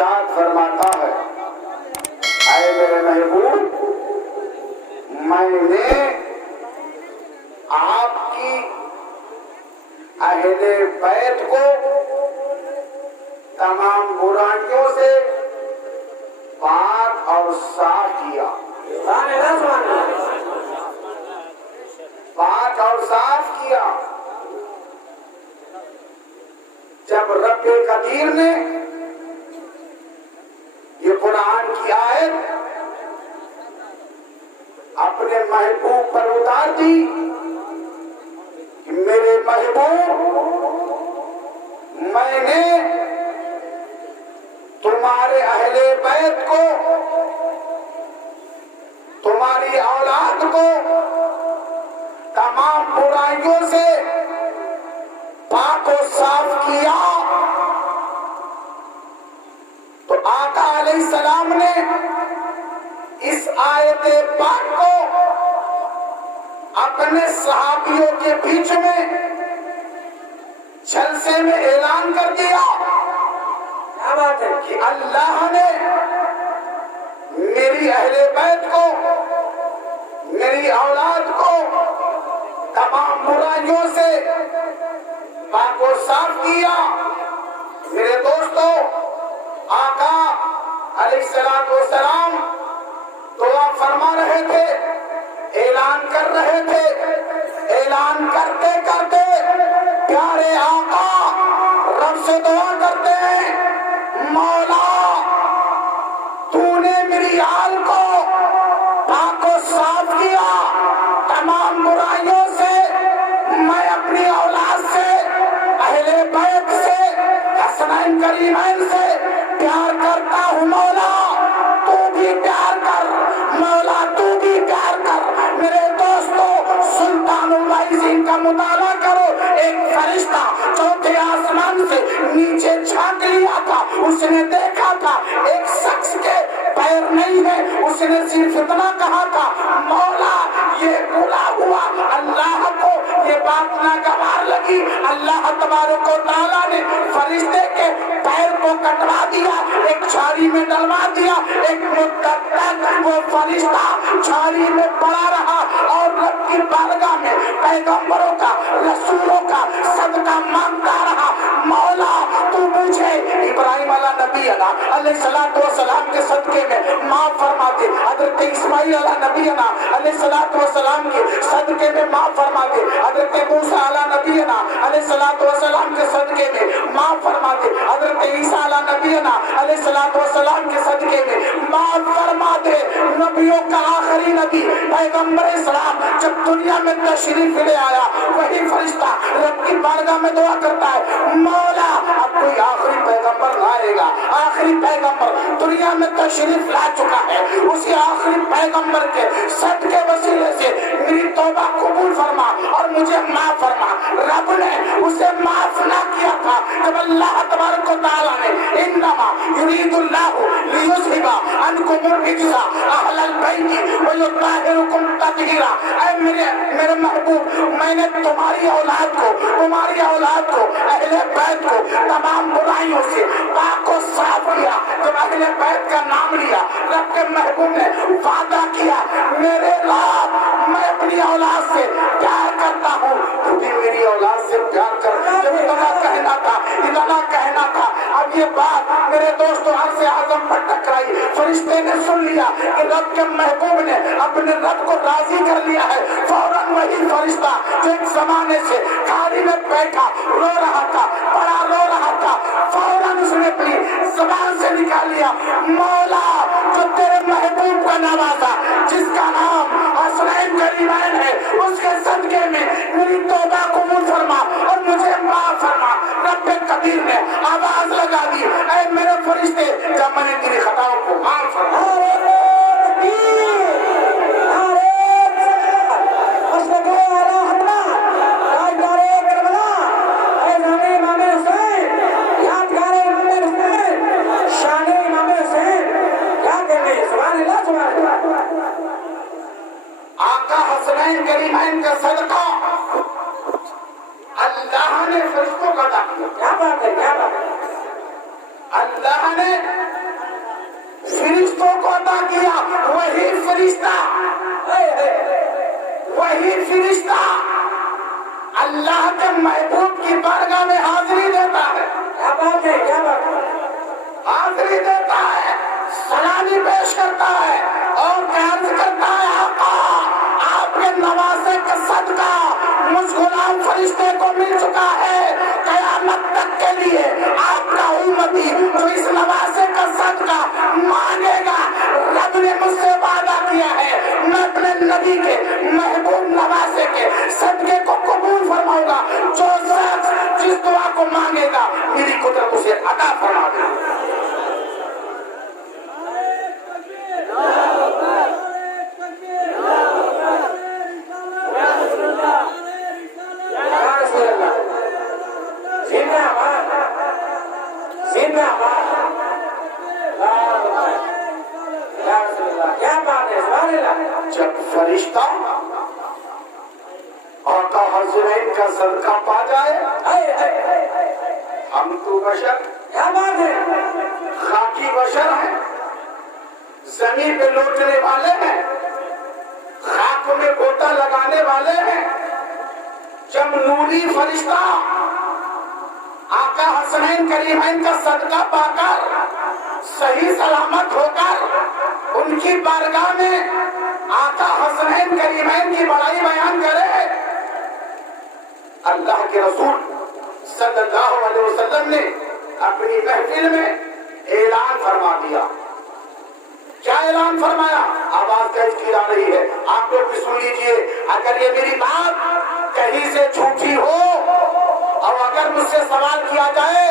ارشاد فرماتا ہے اے میرے محبوب میں نے آپ کی اہل بیت کو تمام برائیوں سے پاک اور صاف کیا پاک اور صاف کیا جب رب قدیر نے یہ قرآن کی آیت اپنے محبوب پر اتار دی کہ میرے محبوب میں نے تمہارے اہل بیت کو تمہاری اولاد کو تمام برائیوں سے پاک و صاف کیا تو آقا علیہ السلام نے اس آیت پاک کو اپنے صحابیوں کے بیچ میں جلسے میں اعلان کر دیا کیا بات ہے کہ اللہ نے میری اہل بیت کو میری اولاد کو تمام برائیوں سے پاک و صاف کیا. میرے دوستو آقا علیہ السلام دعا فرما رہے تھے, اعلان کر رہے تھے, اعلان کرتے کرتے پیارے آقا رب سے دعا کرتے ہیں مولا تو نے میری حال کو پاک و صاف کیا, تمام برائیوں سے میں اپنی اولاد سے اہل بیت سے حسنین کریمین سے پیار کرتا ہوں مولا تو بھی پیار کر, مولا تو بھی پیار کر. میرے دوستو سلطان الوائزین کا مطالعہ کرو, ایک فرشتہ چوتھے آسمان سے نیچے جھانک لیا تھا, اس نے دیکھا تھا ایک شخص کے پیر نہیں ہے, اس نے صرف اتنا کہا تھا مولا یہ بلا ہوا اللہ کو یہ بات ناگوار لگی, اللہ تبارک و تعالیٰ نے فرشتے کے پیر کو کٹوا دیا, ایک چھاری میں ڈلوا دیا, ایک مدت تک وہ فرشتہ چھاری میں پڑا رہا اور رب کی بارگاہ میں پیغمبروں کا رسولوں کا صدقہ مانگتا رہا. مولا تو مجھے ابراہیم نبی علیہ السلام کے صدقے میں معاف فرما دے, حضرت اسماعیل نبی علیہ السلام کے صدقے میں معاف فرما دے, حضرت موسیٰ نبی علیہ السلام کے صدقے میں معاف فرما دے, حضرت عیسیٰ نبی علیہ السلام کے صدقے میں معاف فرما دے. نبیوں کا آخری نبی پیغمبر اسلام جب دنیا میں تشریف لے آیا وہی فرشتہ رب کی بارگاہ میں دعا کرتا ہے مولا اب کوئی آخری پیغمبر لائے گا, آخری پیغمبر دنیا میں تشریف لا چکا ہے, اسی آخری پیغمبر کے صدقے وسیلے سے میری توبہ قبول فرما اور مجھے معاف فرما. رب نے اسے معاف نہ کیا تھا جب اللہ تبارک و تعالیٰ نے انما یرید اللہ لیذھب عنکم الرجس اہل البیت ویطہرکم تطہیرا. اے میرے محبوب میں نے تمہاری اولاد کو اہل بیت کو تمام برائیوں سے پاک و صاف کیا. جب اہل بیت کا نام لیا رب کے محبوب نے وعدہ کیا میرے رب میں اپنی اولاد سے پیار کرتا ہوں تو بھی میری اولاد سے پیار کر. جب اتنا کہنا تھا اب یہ بات میرے دوستوں عرض اعظم پر ٹکرائی, فرشتے نے سن لیا کہ رب کے محبوب نے اپنے رب کو راضی کر لیا ہے. فوراً وہی فرشتہ جو ایک زمانے سے کھاڑی میں بیٹھا رو رہا تھا, بڑا رو رہا تھا, فوراً اس نے اپنی زبان سے نکال لیا مولا جو تیرے محبوب کا نوازا جس کا نام حسنین کریمین ہے اس کے صدقے میں میری توبہ قبول فرما اور مجھے معاف فرما. رب قدیر نے آواز لگا دی اے میرے فرشتے جب میں نے تیری خطاؤں کو معاف فرما. آقا حسنین کریمین کا صدقہ اللہ نے فرشتوں کا عطا کیا. کیا بات ہے, کیا بات ہے. اللہ نے فرشتوں کو عطا کیا. وہی فرشتہ اللہ کے محبوب کی بارگاہ میں حاضری دیتا ہے. کیا بات ہے, کیا بات ہے, حاضری دیتا ہے, سلامی پیش کرتا ہے اور عرض کرتا ہے آقا آپ کے نوازے کا صدقہ مجھ غلام فرشتے کو مل چکا ہے. قیامت تک کے لیے آپ کا امتی جو اس نوازے کا صدقہ مانگے گا, رب نے مجھ سے وعدہ کیا ہے میں اپنے نبی کے محبوب نوازے کے صدقے کو قبول فرماؤں گا. جو شخص جس دعا کو مانگے گا میری قدرت اسے عطا فرما دے گی. جب فرشتہ آقا حسنین کا صدقہ پا جائے, ہم تو بشر, کیا بات ہے, خاکی بشر ہیں, زمین پہ لوٹنے والے ہیں, خاک میں گوتا لگانے والے ہیں. جب نوری فرشتہ آقا حسنین کریمین کا صدقہ پا کر صحیح سلامت ہو کر ان کی بارگاہ میں آقا حسنین کریمین کی بڑائی بیان کرے, اللہ کے رسول صلی اللہ علیہ وسلم نے اپنی محفل میں اعلان فرما دیا. کیا اعلان فرمایا؟ آواز درج کی جا رہی ہے, آپ لوگ بھی سن لیجئے. اگر یہ میری بات کہیں سے جھوٹی ہو اور اگر مجھ سے سوال کیا جائے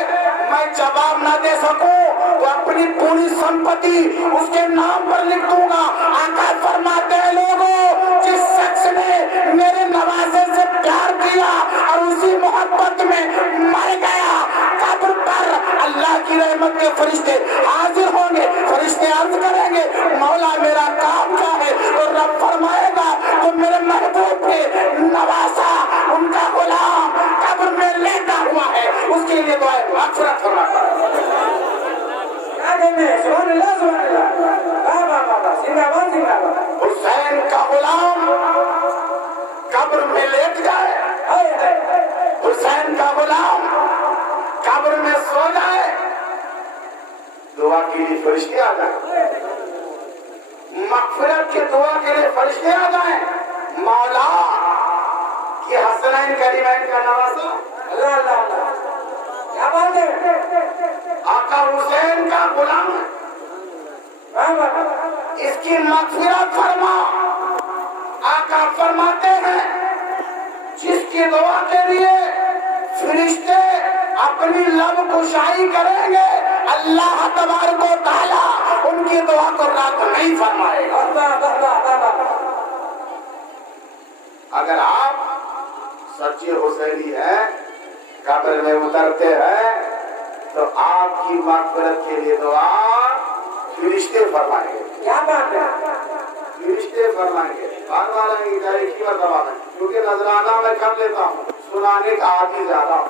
میں جواب نہ دے سکوں تو اپنی پوری سمپتی اس کے نام پر لکھ دوں گا. آقا فرماتے ہیں لوگوں جس شخص نے میرے نوازے سے پیار کیا اور اسی محبت میں مر گیا, قبر پر اللہ کی رحمت کے فرشتے حاضر ہوں گے. فرشتے عرض کریں گے مولا میرا کام کیا ہے, تو رب فرمائے گا تو میرے محبوب کے نوازا ان کا غلام قبر میں لیٹا ہوا ہے, اس کے لیے دعائیں مغفرت فرماتا ہے. حسین کا غلام قبر میں لیٹ جائے, حسین کا غلام قبر میں سو جائے, دعا کے لیے فرشتے آ جائیں, مغفرت کے دعا کے لیے فرشتے آ جائیں. مولا یہ حسنین کریمین کا نوازا, اللہ اللہ, کیا بات ہے, آقا حسین کا غلام, اس کی مغفرت فرما. آقا فرماتے ہیں جس کی دعا کے لیے فرشتے اپنی لب کشائی کریں گے اللہ تبارک و تعالی ان کی دعا کو رد نہیں فرمائے گا. اگر آپ سچے حسینی ہیں, قبر میں اترتے ہیں, تو آپ کی مغفرت کے لیے دعا فرشتے فرمائیں گے. کیا بات ہے, فرشتے فرمائیں گے. بار بار آئیں گے ایک ہی مرتبہ میں, کیونکہ نذرانہ میں کر لیتا ہوں, سنانے کا عادی زیادہ ہوں.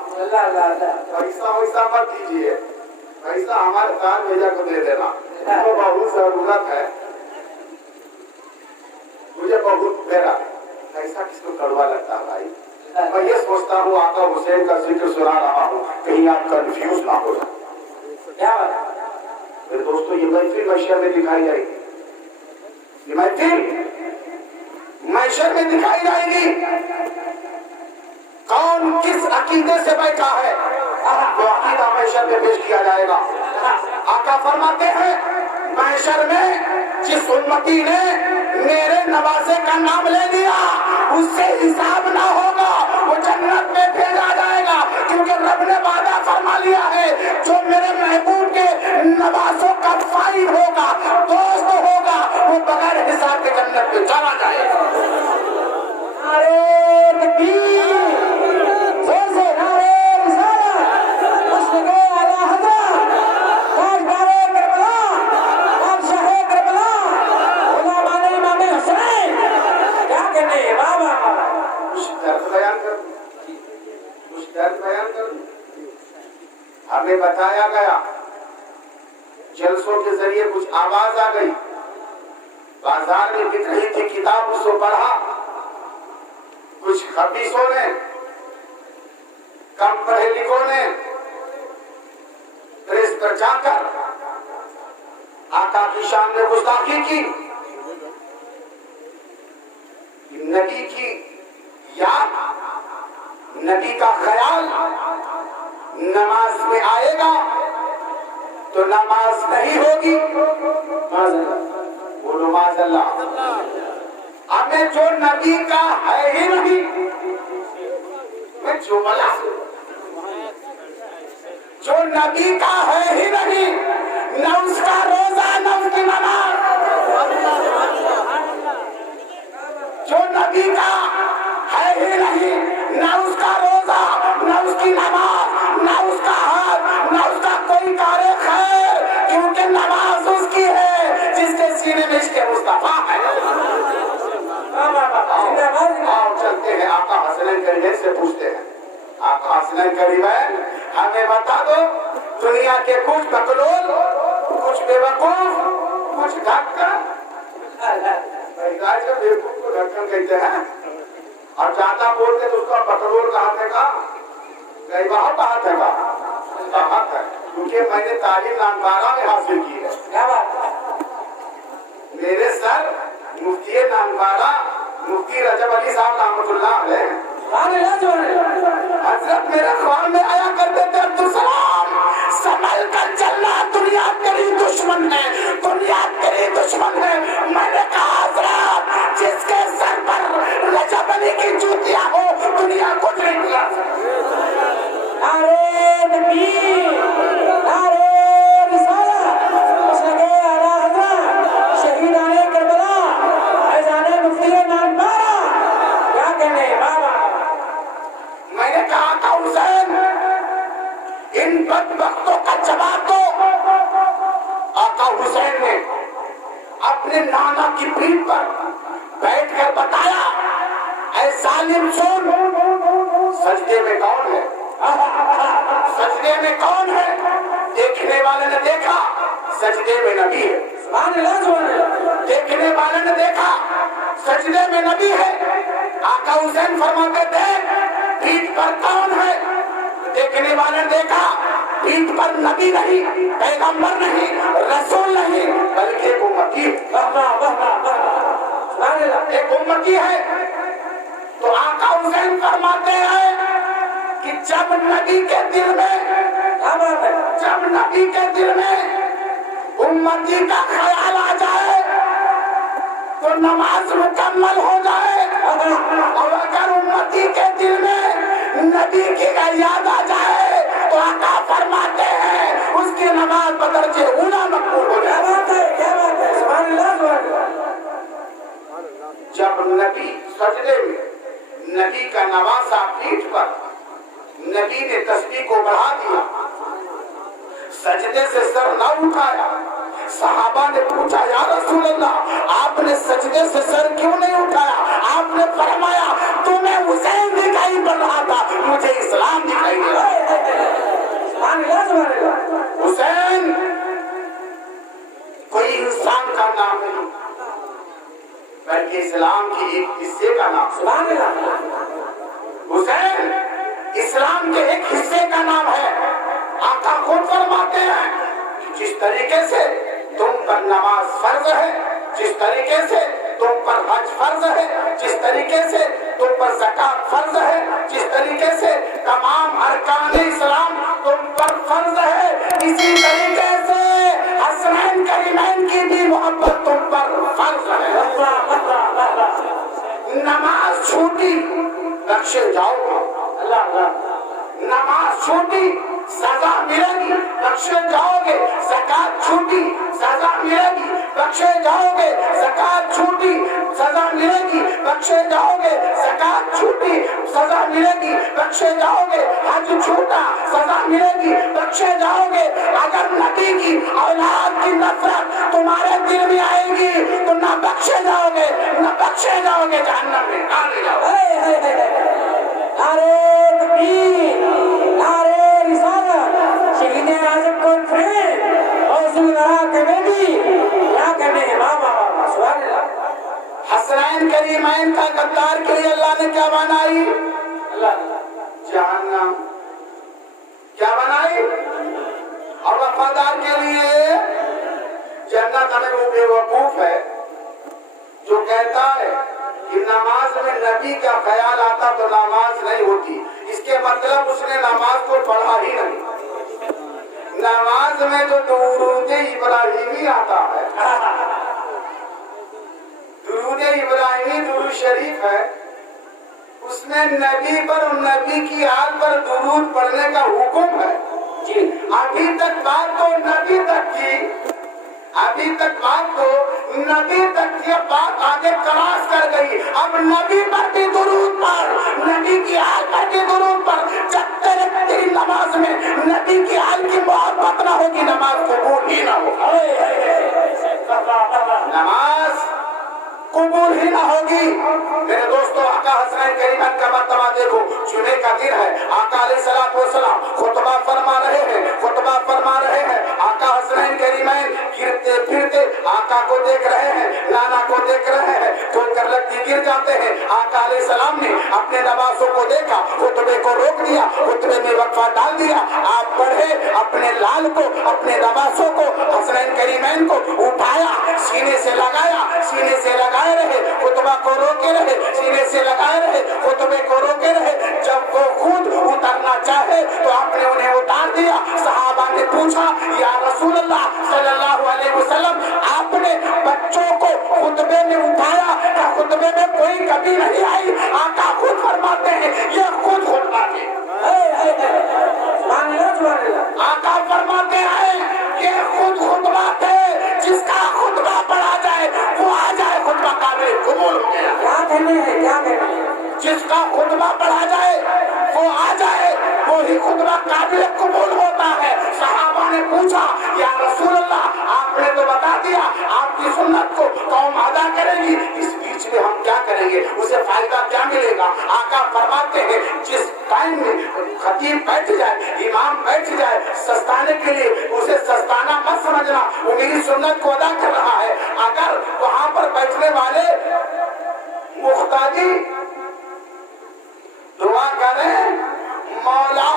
پیسہ ویسا مت دیجیے, پیسہ ہمارے تار بھیجا کو دے دینا, مجھے بہت ضرورت ہے, مجھے بہت میرا پیسہ کس کو کڑوا لگتا ہے بھائی. میں یہ سوچتا ہوں آقا حسین کا ذکر سنا رہا ہوں, کہیں آپ کنفیوز نہ ہو جائے. کیا میرے دوستو, یہ محفل محشر میں دکھائی جائے گی, یہ محفل محشر میں دکھائی جائے گی. کون کس عقیدے سے بیٹھا ہے وہ عقیدہ محشر میں پیش کیا جائے گا. آقا فرماتے ہیں محشر میں جس امتی نے میرے نوازے کا نام لے لیا اس سے حساب نہ ہوگا, وہ جنت میں بھیجا جائے گا, کیونکہ رب نے وعدہ فرما لیا ہے جو میرے محبوب کے نوازوں کا فائل ہوگا, دوست ہوگا, وہ بغیر حساب کے جنت میں چلا جائے گا. ہمیں بتایا گیا جلسوں کے ذریعے کچھ آواز آ گئی، بازار میں بک رہی تھی کتاب، اس کو پڑھا، کچھ خبیثوں نے، کم پڑھے لکھوں نے پریس پر جا کر آقا کی شان میں گستاخی کی، نبی کی یاد، نبی کا خیال نماز میں آئے گا تو نماز نہیں ہوگی، بولو معاذ اللہ۔ ہمیں جو نبی کا ہے ہی نہیں، میں جو بلا جو نبی کا ہے ہی نہیں، نہ اس کا روزہ نہ اس کی نماز، جو نبی کا ہے ہی نہیں، نہ اس کا روزہ نہ اس کی نماز، نہ اس کا حج، نہ اس کا کوئی کار خیر، کیونکہ نماز اس کی ہے جس کے سینے میں عشق مصطفیٰ ہے۔ آؤ چلتے ہیں آقا حسنین کریمین سے پوچھتے ہیں، آقا حسنین کریمین ہمیں بتا دو، دنیا کے کچھ بکلول، کچھ بے وقوف، کچھ ڈھکن، بے وقوف کو ڈھکن کہتے ہیں، اور زیادہ بولتے تو اس کا بکلول کہاں تھے گا، کئی بہت بہت ہے گا، بہت ہے، کیونکہ میں نے تعلیم نانوارہ میں حاصل کی ہے۔ کیا بات ہے؟ میرے سر مفتی نانوارہ مفتی رجب علی صاحب رحمۃ اللہ علیہ حضرت میرے خواب میں آیا کرتے تھے، عبدالسلام سنبھل کر چلنا، دنیا تیری دشمن ہے، دنیا تیری دشمن ہے۔ میں نے کہا حضرت جس کے سر پر رجب علی کی جوتیاں ہو دنیا کچھ نہیں کیا۔ نعرے نبی، نعرے رسالت، اس لگے اعلیٰ حضرت شہیدان کربلا، فیضان مفتی نانوارہ، کیا کہنے بابا۔ میں نے کہا تھا حسین ان بدبختوں کا جواب دو۔ آقا حسین نے اپنے نانا کی پیٹھ پر بیٹھ کر بتایا، اے ظالم سن، سجدے میں کون ہے، سجدے میں کون ہے؟ دیکھنے والے نے دیکھا سجدے میں نبی ہے، دیکھنے والے نے دیکھا سجدے میں نبی ہے۔ آقا حسین فرماتے تھے پیٹھ پر کون ہے؟ دیکھنے والے نے دیکھا پیٹھ پر نبی نہیں، پیغمبر نہیں، رسول نہیں، بلکہ ایک امتی ہے، ایک امتی ہے۔ تو آقا حسین فرماتے ہیں کہ جب نبی کے دل میں امتی کا خیال آ جائے تو نماز مکمل ہو جائے، اور اگر امتی کے دل میں نبی کی یاد آ جائے تو آقا فرماتے ہیں اس کی نماز بدرجہ اولیٰ مقبول ہو جائے۔ کیا بات ہے، سبحان اللہ، سبحان اللہ۔ جب نبی سجدے میں، نبی کا نواسا پیٹھ پر، نبی نے تسبیح کو بڑھا دیا، سجدے سے سر نہ اٹھایا، صحابہ نے پوچھا یا رسول اللہ آپ نے سجدے سے سر کیوں نہیں اٹھایا؟ آپ نے فرمایا تمہیں حسین دکھائی پڑ رہا تھا، مجھے اسلام دکھائی دے رہا تھا۔ حسین کوئی انسان کا نام نہیں بلکہ اسلام کی ایک حصے کا نام ہے۔ حسین اسلام کے ایک حصے کا نام ہے۔ آقا خود فرماتے ہیں جس طریقے سے تم پر نماز فرض ہے، جس طریقے سے تم پر حج فرض ہے، جس طریقے سے تم پر زکات فرض ہے، جس طریقے سے تمام ارکان اسلام تم پر فرض ہے، اسی طریقے سے حسنین کریمین کی بھی محبت تم پر فرض ہے۔ نماز چھوٹی بخشے جاؤ گے، نماز چھوٹی سزا ملے گی، بخشے جاؤ گے، زکات چھوٹی سزا ملے گی، بخشے جاؤ گے، زکات چھوٹی سزا ملے گی، بخشے جاؤ گے، زکات چھوٹی سزا ملے گی، بخشے جاؤ گے، حج چھوٹا سزا ملے گی، بخشے جاؤ گے۔ اگر نبی کی اولاد کی نفرت تمہارے دل میں آئے گی تو نہ بخشے جاؤ گے نہ بخشے جاؤ گے، جہنم میں ڈالے جاؤ گے۔ نعرے تکبیر، نعرے رسالت، شہید اعظم کانفرنس، غوث الورا حسنین کریمین کا غدار کے لیے اللہ نے کیا بنائی؟ جہنم. کیا بنائی؟ اور وفادار کے لیے جنت. ہمیں وہ بے وقوف ہے جو کہتا ہے کہ نماز میں نبی کا خیال آتا تو نماز نہیں ہوتی. اس کے مطلب اس نے نماز کو پڑھا ہی نہیں. نماز میں جو درود ابراہیمی آتا ہے، درود ابراہیمی درود شریف ہے، اس میں نبی پر اور نبی کی آل پر درود پڑھنے کا حکم ہے. ابھی تک بات تو نبی تک کی، ابھی تک بات تو نبی تک کی، بات آگے کراس کر گئی. اب نبی پر بھی درود پڑھ، نبی کی آل پر بھی درود پڑھ. جب تک تیری نماز میں نبی کی آل کی محبت نہ ہوگی نماز قبول ہی نہ ہوگی. نماز قبول ہی نہ ہوگی. میرے دوستو آقا حسنین کریمین کا مرتبہ دیکھو. جمعے کا دن ہے، آقا علیہ الصلوۃ والسلام خطبہ فرما رہے ہیں، خطبہ فرما رہے ہیں. آقا حسنین کریمین گرتے پھرتے آقا کو دیکھ رہے ہیں، نانا کو دیکھ رہے ہیں، ٹھوکر لگتی گر جاتے ہیں. آقا علیہ السلام نے اپنے نواسوں کو دیکھا، خطبے کو روک دیا، خطبے میں وقفہ ڈال دیا. آپ پڑھے، اپنے لال کو، اپنے نواسوں کو، حسنین کریمین کو اٹھایا، سینے سے لگایا، سینے سے لگائے رہے، خطبہ کو روکے رہے، سینے سے لگائے رہے، خطبے کو روکے رہے. جب وہ خود اترنا چاہے تو آپ نے انہیں اتار دیا. صحابہ نے پوچھا یا رسول اللہ صلی اللہ علیہ وسلم، آپ نے بچوں کو خطبے میں اٹھایا، کیا خطبے میں کوئی کمی نہیں آئی؟ آقا خود فرماتے ہیں یہ خود خطبہ تھے. آقا فرماتے ہیں یہ خود خطبہ تھے. جس کا خطبہ پڑھا جائے وہ آ جائے، خطبہ قابل قبول ہو گیا. کیا کہنے ہیں، کیا کہنے ہیں؟ جس کا خطبہ پڑھا جائے وہ آ جائے، وہی خطبہ قابل قبول ہوتا ہے. صحابہ نے پوچھا یا رسول اللہ آپ نے تو بتا دیا آپ کی سنت کو قوم ادا کرے گی، اس بیچ میں ہم کیا کریں گے، اسے فائدہ کیا ملے گا؟ آقا فرماتے ہیں جس ٹائم میں خطیب بیٹھ جائے، امام بیٹھ جائے سستانے کے لیے، اسے سستانا مت سمجھنا، وہ میری سنت کو ادا کر رہا ہے. اگر وہاں پر بیٹھنے والے مختاری دعا کریں مولا،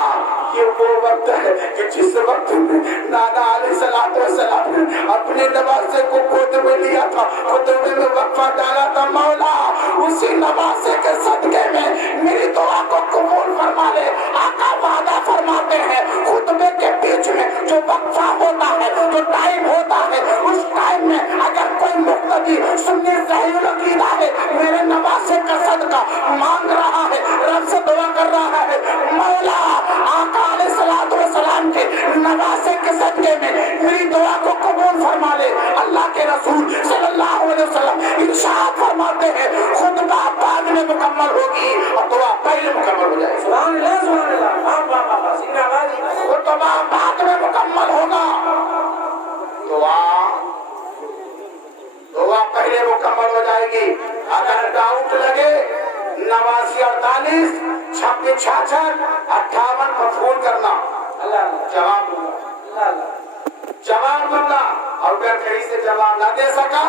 یہ وہ وقت ہے کہ جس وقت نانا علیہ السلام نے اپنے نواسے کو گود میں لیا تھا، خطبے میں وقفہ ڈالا تھا، مولا اسی نواسے کے صدقے میں میری دعا کو قبول فرما لے. آقا وعدہ فرماتے ہیں خطبے کے بیچ میں جو وقفہ ہوتا ہے، جو ٹائم ہوتا ہے، اس ٹائم میں اگر کوئی مقتدی سنی صحیح العقیدہ ہے، میرے نواسے کا صدقہ مانگ رہا ہے، رب سے دعا کر رہا ہے، مولا آقا علیہ السلام کے نواسے کے صدقے میں میری دعا کو قبول فرما لے. اللہ کے رسول صلی اللہ علیہ وسلم ارشاد فرماتے ہیں خطبہ بعد میں مکمل ہوگی اور دعا پہلے مکمل ہو جائے. سبحان اللہ، سبحان اللہ. خطبہ بعد میں مکمل ہوگا، دعا پہلے مکمل ہو جائے گی. اگر ڈاؤٹ لگے 89 48 26 66 58 پر فون کرنا، جواب دوں گا. اور اگر کہیں سے جواب نہ دے سکا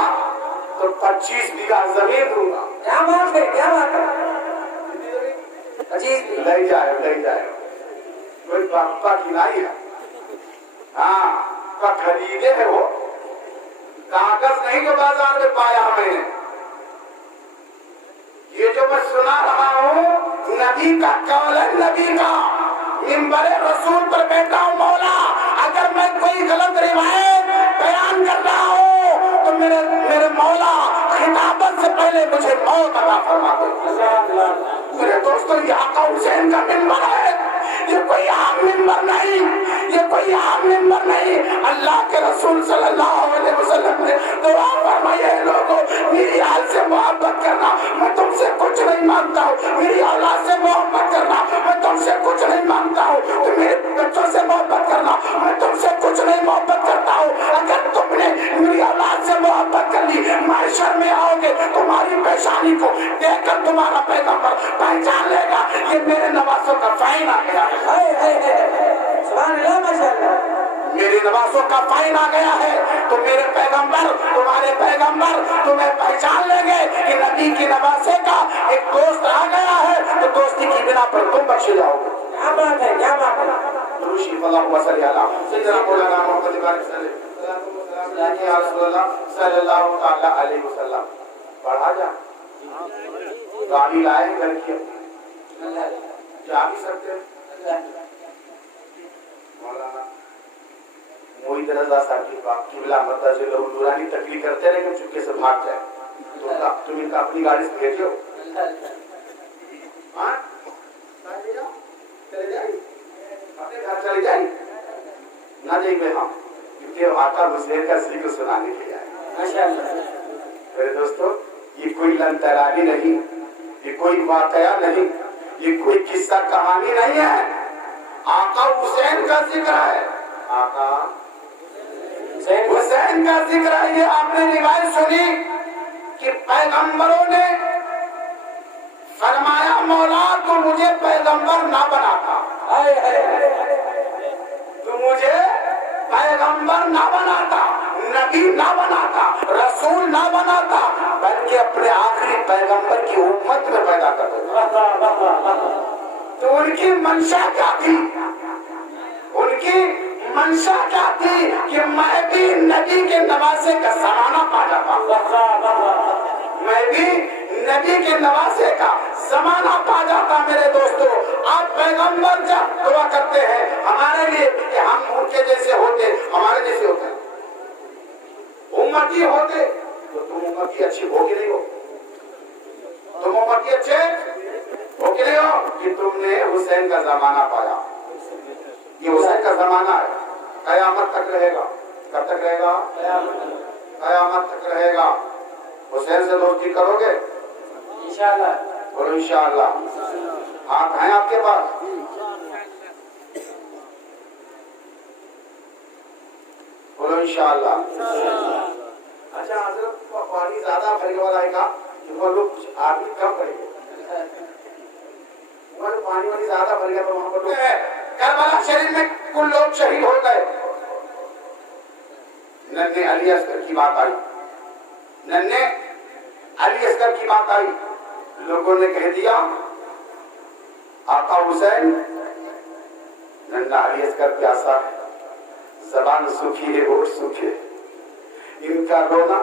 تو 25 بیگھہ زمین دوں گا. کیا بات ہے، کیا بات ہے. 25 لے جائے کوئی باپا کی نہیں ہے. ہاں کا خریدے ہے، وہ کاغذ نہیں جو بازار میں پایا میں نے. یہ جو میں سنا رہا ہوں نبی کا قول ہے، نبی کا منبر رسول پر بیٹھا ہوں. مولا اگر میں کوئی غلط روایت بیان کر رہا ہوں تو میرے مولا خطابت سے پہلے مجھے موت عطا فرما دے. میرے دوستو یہ آقا حسین کا منبر ہے، یہ کوئی عام منبر نہیں، یہ کوئی عام منبر نہیں. اللہ کے رسول صلی اللہ علیہ وسلم نے دعا فرمائی ہے لوگوں میری آل سے محبت کرنا، میں تم سے کچھ نہیں مانگتا ہوں. میری اولاد سے محبت کرنا، میں تم سے کچھ نہیں مانگتا ہوں. تو میرے بچوں سے محبت کرنا، میں تم سے کچھ نہیں محبت کرتا ہوں. اگر تم نے میری اولاد سے محبت کر لی، محشر میں آؤ گے تمہاری پیشانی کو دیکھ کر تمہارا پیغمبر پہچان لے گا یہ میرے نواسوں کا فائن آ گیا ہے. سبحان اللہ، ماشاء اللہ. میرے نواسوں کا فائن آ گیا ہے تو میرے پیغمبر، تمہارے پیغمبر تمہیں پہچان لیں گے کہ نبی نبی کی نواسے کا ایک دوست آ گیا ہے تو دوستی کی بنا پر تم بخشے جاؤ گے. کیا بات ہے کیا بات ہے. روشی اللہم صلی علی سیدنا مولانا محمد یا رسول اللہ صلی اللہ تعالی علیہ وسلم. پڑھا جا گاڑی لائے گھر کی جا بھی سکتے ہیں. مولانا محیط رضا صاحب کی بات قبلہ مدد سے لوگ دورانی تکلیف کرتے رہے کہ چکے سے بھاگ جائے. تم ان کا اپنی گاڑی سے بھیجو. ہاں چلے جائیں اپنے گھر چلے جائیں نہ جائیں گے ہم کیونکہ آقا حسین کا ذکر سنانے کے آئے. میرے دوستو یہ کوئی لنترانی نہیں, یہ کوئی واقعہ نہیں, یہ کوئی قصہ کہانی نہیں ہے. آقا حسین کا ذکر ہے. آقا حسین کا ذکر ہے. یہ آپ نے روایت سنی کہ پیغمبروں نے فرمایا مولا تو مجھے پیغمبر نہ بناتا, تو مجھے پیغمبر نہ بناتا, نبی نہ بناتا, رسول نہ بناتا, بلکہ اپنے آخری پیغمبر کی امت میں پیدا کر دیتا. تو ان کی منشا کیا تھی؟ ان کی منشا کیا تھی کہ میں بھی نبی کے نواسے کا زمانہ پا جاتا, میں بھی نبی کے نواسے کا زمانہ پا جاتا. میرے دوستو آپ پیغمبر جب دعا کرتے ہیں ہمارے لیے کہ ہم ان کے جیسے ہوتے, ہمارے جیسے ہوتے, امتی ہوتے تو تم امتی اچھی ہو کہ نہیں ہو؟ تم امتی اچھے ہو کہ نہیں ہو کہ تم نے حسین کا زمانہ پایا. یہ حسین کا زمانہ ہے, قیامت تک رہے گا. کب تک رہے گا؟ قیامت تک رہے گا. حسین سے دوستی کرو گے انشاءاللہ؟ بولو انشاءاللہ. ہاتھ ہیں آپ کے پاس؟ بولو انشاءاللہ. اچھا حضرت پانی زیادہ بھرنے والا ہے گا وہ لوگ کچھ آدمی کم پڑے گے. پانی والی زیادہ بھر گیا تو وہاں پر کربلا شریف میں کل لوگ شہید ہو گئے. ننھے علی اصغر کی بات آئی, ننھے علی اصغر کی بات آئی. لوگوں نے کہہ دیا آقا حسین ننھا علی اصغر پیاسا ہے, زبان سوکھی ہے, ہوٹ سوکھے, ان کا رونا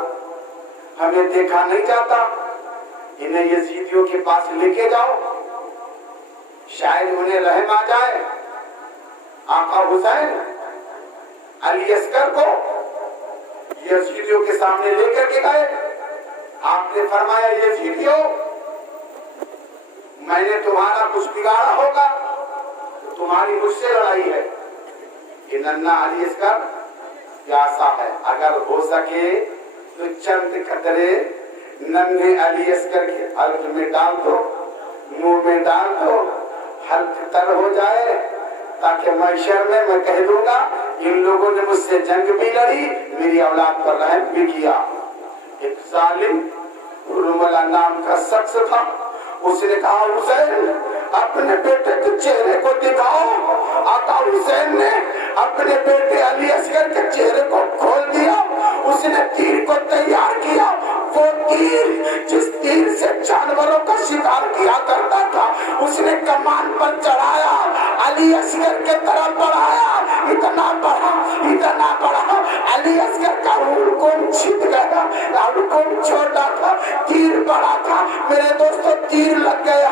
ہمیں دیکھا نہیں جاتا, انہیں یزیدیوں کے پاس لے کے جاؤ, شاید انہیں رحم آ جائے. آقا حسین علی اصغر کو یزیدیوں کے سامنے لے کر کے گئے. آپ نے فرمایا یزیدیوں میں نے تمہارا کچھ بگاڑا ہوگا تو تمہاری مجھ سے لڑائی ہے. یہ ننھا علی اصغر پیاسا ہے, اگر ہو سکے تو چند قطرے ننھے علی اصغر کے حلق میں ڈال دو, منہ میں ڈال دو, حلق تر ہو جائے تاکہ محشر میں میں کہہ دوں گا ان لوگوں نے مجھ سے جنگ بھی لڑی, میری اولاد پر رحم بھی کیا. ایک ظالم رملہ نام کا شخص تھا, اس نے کہا حسین اپنے بیٹے کے چہرے کو دکھاؤ. آقا حسین نے اپنے بیٹے علی اصغر کے چہرے کو کھول دیا, اس نے تیر کو تیار کیا. وہ تیر جس تیر سے جانوروں کا شکار کیا کرتا تھا اس نے کمان پر چڑھایا, علی اصغر کے طرف بڑھایا, اتنا بڑھا علی اصغر کا حلقوم چھپ گیا. حلقوم چھوٹا تھا, تیر بڑا تھا. میرے دوستو تیر لگ گیا.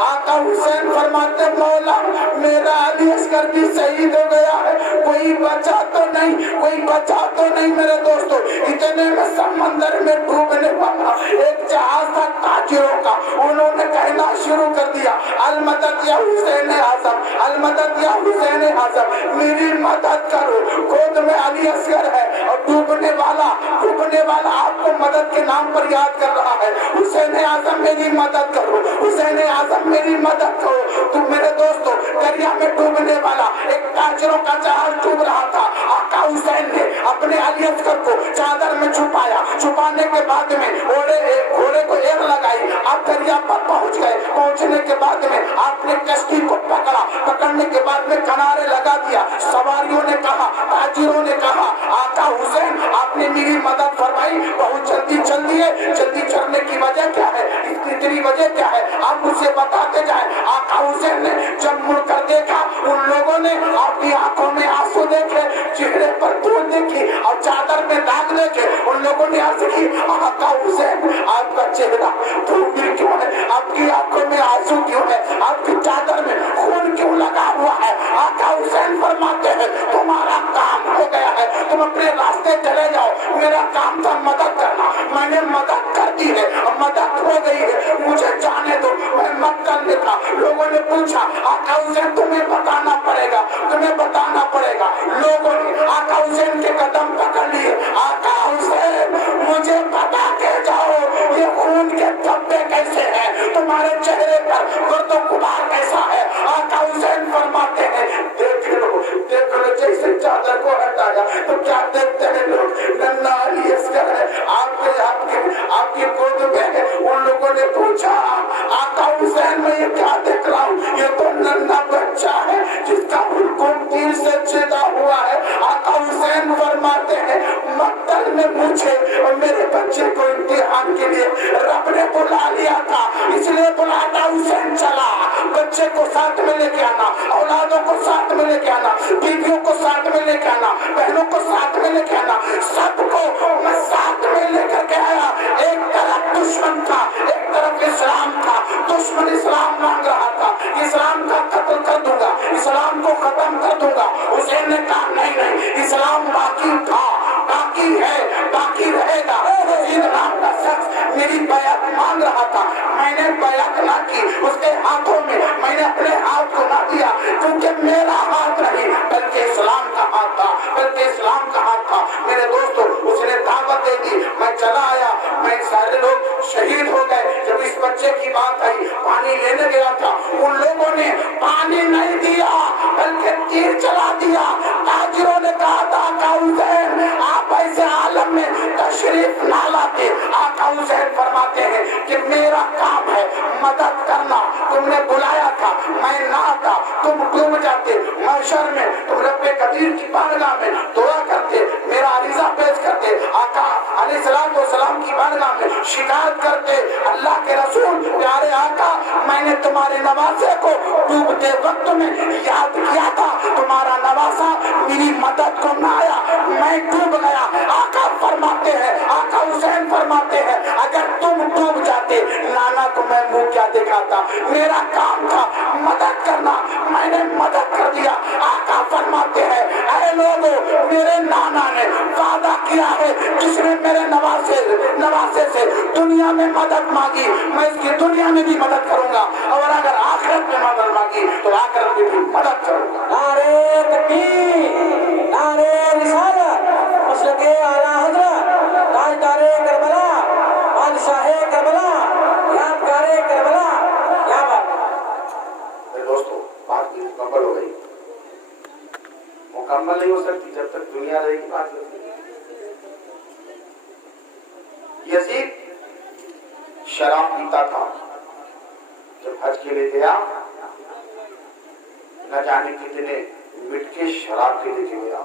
آقا حسین فرماتے مولا میرا علی اصغر بھی شہید ہو گیا ہے, کوئی بچا تو نہیں. میرے دوستو اتنے میں سمندر میں ڈوبنے والا ایک جہاز تھا تاجروں کا, انہوں نے کہنا شروع کر دیا المدد یا حسین اعظم, المدد یا حسین اعظم, میری مدد کرو. گود میں علی اصغر ہے اور ڈوبنے والا آپ کو مدد کے نام پر یاد کر رہا ہے. حسین اعظم میری مدد کرو, حسین اعظم میری مدد کرو. تو میرے دوستو دریا میں ڈوبنے والا ایک تاجروں کا جہاز ڈوب رہا تھا. آقا حسین نے اپنے علی اصغر کو چادر میں چھپایا, چھپانے کے بعد میں گھوڑے کو ایک لگائی. آپ دریا پر پہنچ گئے. پہنچنے کے بعد میں آپ نے کشتی کو پکڑا, پکڑنے کے بعد میں کنارے لگا دیا. سواریوں نے کہا, تاجروں نے کہا آقا حسین آپ نے میری مدد فرمائی، بہت جلدی چل دیے۔ جلدی چلنے کی وجہ کیا ہے؟ اتنی وجہ کیا ہے؟ آپ مجھے بتاتے جائیں۔ آقا حسین نے جب مڑ کر دیکھا، ان لوگوں نے آپ کی آنکھوں میں آنسو دیکھے، چہرے پر دھول دیکھی اور چادر میں داغ دیکھے۔ ان لوگوں نے عرض کی آقا حسین آپ کا چہرہ دھول کیوں ہے؟ آپ کی آنکھوں میں آنسو کیوں ہے؟ آپ کی چادر میں خون کیوں لگا ہوا ہے؟ آقا حسین فرماتے ہیں تمہارا کام ہو گیا ہے، تم اپنے راستے چلے جاؤ، میرا کام تھا مدد کرنا، میں نے مدد کر دی ہے، مدد ہو گئی ہے، مجھے جانے دو، میں مت کر لیتا۔ لوگوں نے پوچھا آقا حسین تمہیں بتانا پڑے گا، تمہیں بتانا پڑے گا۔ لوگوں نے آقا حسین کے قدم پکڑ لیے، آقا حسین مجھے بتا کے جاؤ یہ خون کے دھبے کیسے ہیں، تمہارے چہرے پر گرد و غبار کیسا ہے؟ آقا حسین فرماتے ہیں دیکھ لو جیسے چادر کو ہٹایا تو کیا دیکھتے ہیں لوگ؟ ننھا علی اصغر ہے آپ کی گود میں ہے۔ ان لوگوں نے پوچھا آقا حسین میں یہ کیا دیکھ رہا ہوں؟ یہ تو ننھا بچہ ہے جس کا حکم تیر سے چھیدا ہوا ہے۔ آقا حسین فرماتے ہیں مقتل میں مجھے اور میرے بچے کو امتحان کے لیے رب نے بلا لیا تھا، اس لیے بلاتا حسین چلا، بچے کو ساتھ میں لے کے آنا، اولادوں کو ساتھ میں لے کے آنا، بیویوں کو ساتھ میں لے کے آنا، بہنوں کو ساتھ میں لے کے آنا، سب کو میں ساتھ میں لے کر کے آیا۔ ایک طرف دشمن تھا، ایک طرف اسلام تھا۔ دشمن اسلام مانگ رہا تھا، اسلام کا قتل کر دوں گا، اسلام کو ختم کر دوں گا۔ حسین نے کہا نہیں، اسلام باقی تھا، باقی ہے، باقی رہے گا۔ یزید نام کا شخص میری بیعت مانگ رہا تھا، میں نے بیعت نہ کی، اس کے ہاتھوں میں میں نے اپنے ہاتھ کو نہ دیا، کیونکہ میرا ہاتھ نہیں بلکہ اسلام کا ہاتھ تھا، بلکہ اسلام کا ہاتھ تھا۔ میرے دوستو اس نے دعوت دے دی، میں چلا آیا، میں سارے لوگ شہید ہو گئے۔ جب اس بچے کی بات آئی پانی لینے گیا تھا، ان لوگوں نے پانی نہیں دیا بلکہ تیر چلا دیا۔ تاجروں نے کہا تھا آقا حسین آپ ایسے عالم میں تشریف نہ لاتے۔ آقا حسین فرماتے ہیں کہ میرا کام ہے مدد کرنا، تم نے بلایا تھا میں نہ آتا، تم ڈوب جاتے محشر میں، تم رب قدیر کی بارگاہ میں دعا کرتے، میرا عریضہ پیش کرتے، آقا علیہ السلام کی بارگاہ میں شکایت کرتے، اللہ کے رسول پیارے آقا میں نے تمہارے نواسے کو ڈوبتے وقت میں یاد کیا تھا، تمہارا نواسا میری مدد کو نہ آیا، میں ڈوب گیا۔ آقا فرماتے ہیں، آقا حسین فرماتے ہیں اگر تم ڈوب جاتے نانا کو میں منہ کیا دکھاتا؟ میرا کام تھا مدد کرنا، میں نے مدد کر دیا۔ آقا فرماتے ہیں اے لوگوں میرے نانا نے وعدہ کیا ہے جس نے میرے نواسے سے دنیا میں مدد مانگی میں اس کی دنیا میں بھی مدد کروں گا، اور اگر آخرت میں مدد مانگی تو آخرت میں بھی مدد کروں گا۔ نعرے تکبیر، نعرے رسالت، مسلک اعلیٰ حضرت، تاجدار کربلا، بادشاہ کربلا، یادگار کربلا، کیا بات ہے؟ دوستو بات مکمل ہو گئی، مکمل نہیں ہو سکتی جب تک دنیا رہے گی۔ بات یزید شراب پیتا تھا، جب حج کے لیے گیا نہ جانے کتنے مٹکے شراب کے لے کے گیا،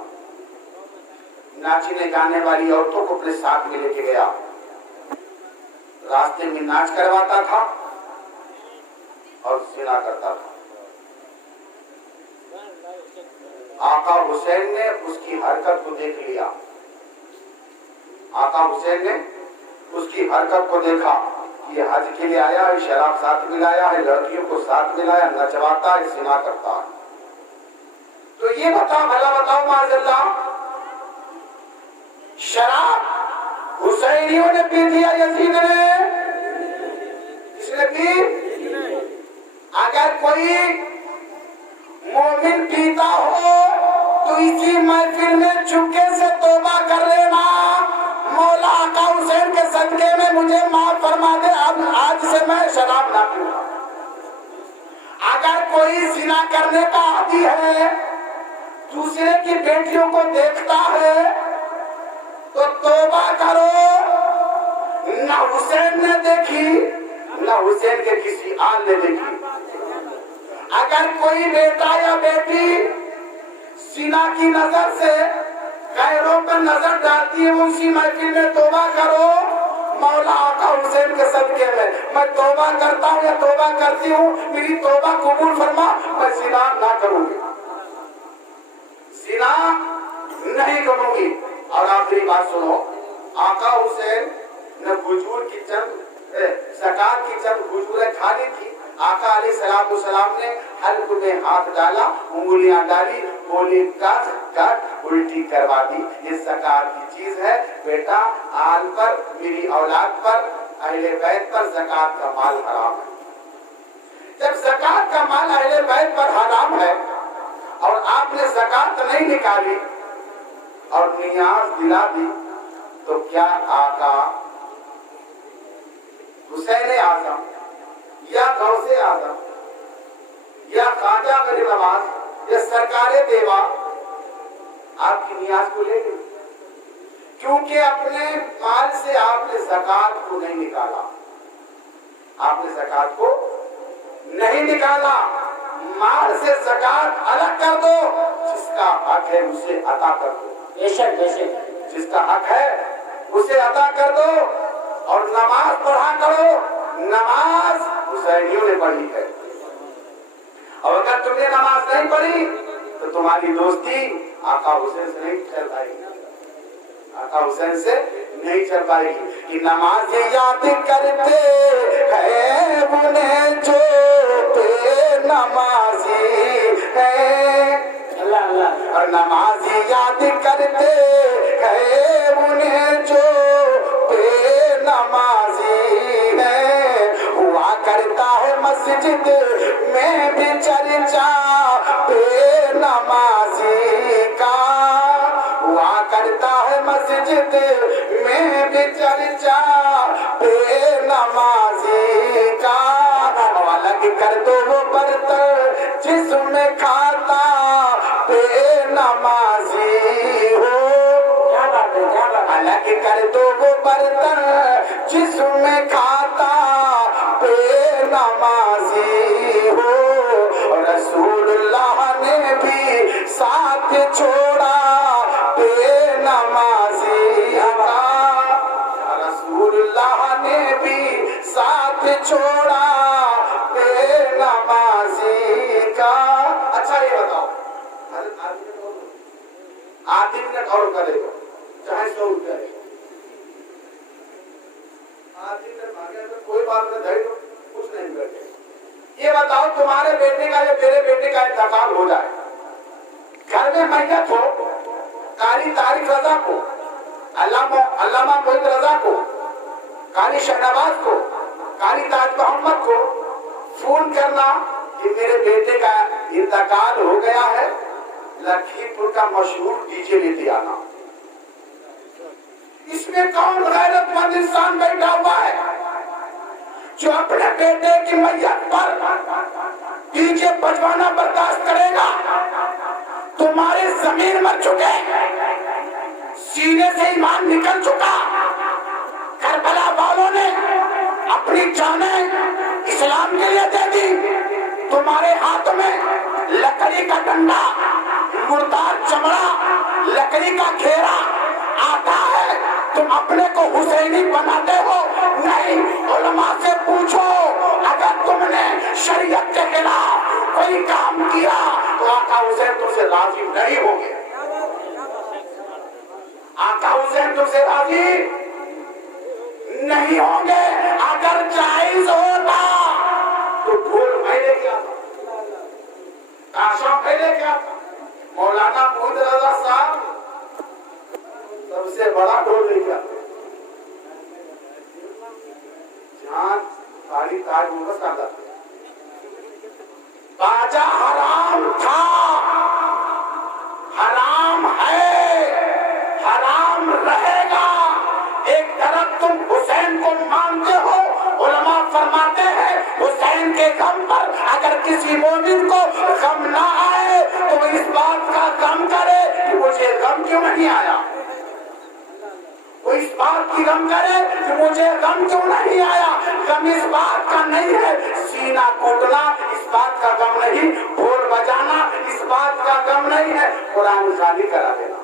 ناچنے جانے والی عورتوں کو اپنے ساتھ میں لے کے گیا، راستے میں ناچ کرواتا تھا اور زنا کرتا تھا۔ آقا حسین نے اس کی حرکت کو دیکھ لیا، آقا حسین نے اس کی حرکت کو دیکھا، یہ حج کے لیے آیا ہے، شراب ساتھ ملایا ہے، لڑکیوں کو ساتھ ملایا، نچواتا ہے، زنا کرتا ہے۔ تو یہ بھلا بتاؤ معاذ اللہ، شراب حسینیوں نے پی دیا یزید نے؟ کس نے پی؟ اگر کوئی مومن پیتا ہو تو اسی محفل میں چپکے سے توبہ کر لینا، مولا آقا حسین کے صدقے میں مجھے معاف فرما دے، اب آج سے میں شراب نہ پیوں۔ اگر کوئی زنا کرنے کا عادی ہے، دوسرے کی بیٹیوں کو دیکھتا ہے تو توبہ کرو۔ نہ حسین نے دیکھی نہ حسین کے کسی آن نے دیکھی۔ اگر کوئی بیٹا یا بیٹی زنا کی نظر سے غیروں پر نظر ڈالتی ہے اسی محفل میں توبہ کرو. مولا آقا حسین کے صدقے میں توبہ کرتا ہوں یا توبہ کرتی ہوں, میری توبہ قبول فرما, میں زنا نہ کروں گی, زنا نہیں کروں گی. اور آخری بات سنو, آقا حسین نے کھجور کی چند زکات کی چند کھجوریں کھا لی تھی. آقا علیہ السلام نے حلق میں ہاتھ ڈالا, انگلیاں ڈالی, بولی کٹ کٹ الٹی کروا دی. یہ زکات کی چیز ہے بیٹا, آل پر, میری اولاد پر, اہل بیت پر زکات کا مال حرام ہے. جب زکات کا مال اہل بیت پر حرام ہے اور آپ نے زکات نہیں نکالی اور نیاز دلا دی, تو کیا آقا حسین اعظم یا غوث اعظم یا خواجہ غریب نواز یا سرکار دیوا آپ کی نیاز کو لے گئے؟ کیونکہ اپنے مال سے آپ نے زکات کو نہیں نکالا, آپ نے زکات کو نہیں نکالا. مال سے زکات الگ کر دو, جس کا حق ہے اسے عطا کر دو, جس کا حق ہے اسے عطا کر دو. اور نماز پڑھا کرو, نماز حسینیوں نے پڑھی ہے, اور اگر تم نے نماز نہیں پڑھی تو تمہاری دوستی آقا حسین سے نہیں چل پائے گی, آقا حسین سے نہیں چل پائے گی. کہ نماز یاد کرتے ہیں انہیں جو بے نمازی ہے, اور نماز یاد کرتے ہیں انہیں جو بے نمازی ہے. ہوا کرتا ہے مسجد میں بھی چرچا بے نمازی کا, ہوا کرتا ہے مسجد میں بھی چرچا بے نمازی کا. الگ کر دو وہ برتن جس میں کھاتا بے نمازی ہو, الگ کر دو وہ برتن جس میں کھاتا بے نمازی ہو. رسول اللہ نے بھی ساتھ چھوڑا بے نمازی کا, رسول اللہ نے بھی ساتھ چھوڑا بے نمازی کا. اچھا یہ بتاؤ, آدمی نے غور کرے گا چاہے 100 روپیہ ہے, آدمی نے مانگے تو کوئی بات نہیں, دے دو, کچھ نہیں بیٹھے. یہ بتاؤ تمہارے بیٹے کا یا میرے بیٹے کا انتقال ہو جائے, گھر میں میت ہو, قاری طارق رضا کو, علامہ محمد رضا کو, قاری شہنواز کو, قاری تاج محمد کو فون کرنا کہ میرے بیٹے کا انتقال ہو گیا ہے, لکھیم پور کا مشہور ڈی جے لیتے آنا. اس میں کون غیرت مند انسان بیٹھا ہوا ہے جو اپنے بیٹے کی میت پر ڈی جے بجوانا برداشت کرے گا؟ تمہاری زمین مر چکے, سینے سے ایمان نکل چکا. کربلا والوں نے اپنی جانیں اسلام کے لیے دے دی, تمہارے ہاتھ میں لکڑی کا ڈنڈا, مردار چمڑا, لکڑی کا گھیرا آتا ہے, تم اپنے کو حسینی بناتے ہو. نہیں, علماء سے پوچھو, اگر تم نے شریعت کے خلاف کوئی کام کیا تو آقا حسین تم سے راضی نہیں ہوں گے, آقا حسین تم سے راضی نہیں ہوں گے. اگر جائز ہوتا تو ڈھول پہلے کیا تھا, کاشا پہلے کیا تھا. مولانا محمد رضا صاحب سب سے بڑا ڈھول لے گیا, جہاں قاری تاج محمد صاحب باجا حرام تھا, حرام ہے, حرام رہے گا. ایک طرف تم حسین کو مانتے ہو, علماء فرماتے ہیں حسین کے غم پر اگر کسی مومن کو غم نہ آئے تو وہ اس بات کا غم کرے کہ مجھے غم کیوں نہیں آیا, وہ اس بات کی غم کرے کہ مجھے غم کیوں نہیں آیا. غم اس بات کا نہیں ہے, سینہ کوٹنا اس بات کا غم نہیں, ڈھول بجانا اس بات کا غم نہیں ہے, قرآن خالی کرا دینا.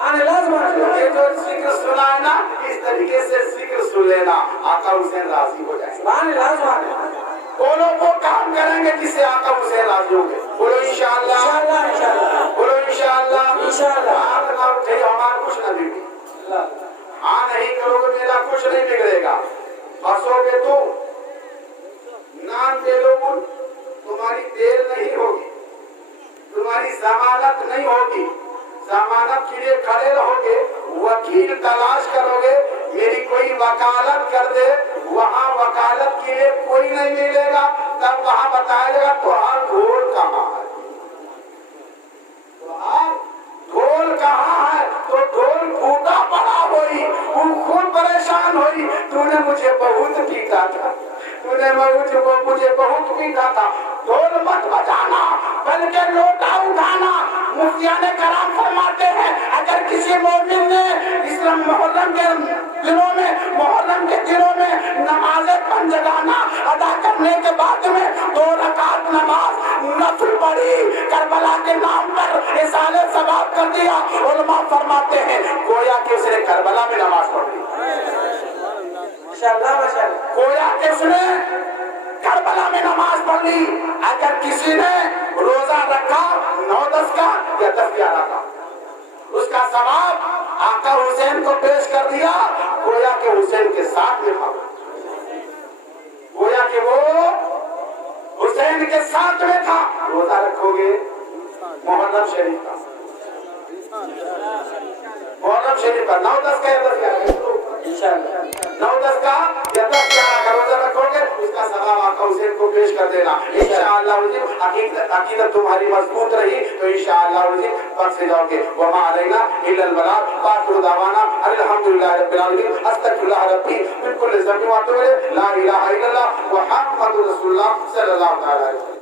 آنے لازم یہ جو ذکر سنا ہے نا اس طریقے سے ذکر سن لینا آقا حسین راضی ہو جائیں گے آنے لازم بولو وہ کام کریں گے جس سے آقا حسین راضی ہوں گے بولو انشاءاللہ انشاءاللہ انشاءاللہ بولو انشاءاللہ انشاءاللہ ہاتھ نہ اٹھے ہمارا کچھ نہ بگڑے ہاں نہیں کرو گے میرا کچھ نہیں بگڑے گا ہنسو گے تو نان دے لو تمہاری دیر نہیں ہوگی تمہاری ضمانت نہیں ہوگی ضمانت کے لیے کھڑے رہو گے وکیل تلاش کرو گے میری کوئی وکالت کر دے وہاں وکالت کے لیے کوئی نہیں ملے گا تب وہاں بتایا جائے گا تمہارا ڈھول کہاں ہے ڈھول کہاں ہے تو ڈھول پھوٹا پڑا ہوئی وہ خود پریشان ہوئی تو نے مجھے بہت پیٹا تھا تو نے مجھے بہت پیٹا تھا ڈھول مت بجانا بلکہ لوٹا اٹھانا مفتیان کرام فرماتے ہیں اگر کسی مومن نے اسلام محرم کے دنوں میں نماز پنجگانہ ادا کرنے کے بعد میں 2 رکعت نماز نفل پڑھی کربلا کے نام پر احسان ثواب کر دیا علماء فرماتے ہیں گویا کہ اس نے کربلا میں نماز پڑھ لی گویا کہ اس نے کربلا میں نماز پڑھ لی اگر کسی نے روزہ رکھا 9-10 کا یا 10-11 کا اس کا ثواب آقا حسین کو پیش کر دیا گویا کہ حسین کے ساتھ میں تھا گویا کہ وہ حسین کے ساتھ میں تھا روزہ رکھو گے محرم شریف کا محرم شریف کا 9-10 کا یا 10-11 9-10 کا یا 10-11 کا روزہ رکھو گے اس کا ثواب آقا حسین کو پیش کر دینا انشاءاللہ عقیدت تمہاری مضبوط رہی تو انشاءاللہ بخش سے جاؤ گے وما علینا الا البلاغ وآخر دعوانا الحمدللہ رب العالمین استغفر اللہ ربی من کل ذنب واتوب الیہ لا الہ الا اللہ محمد رسول اللہ صلی اللہ علیہ وسلم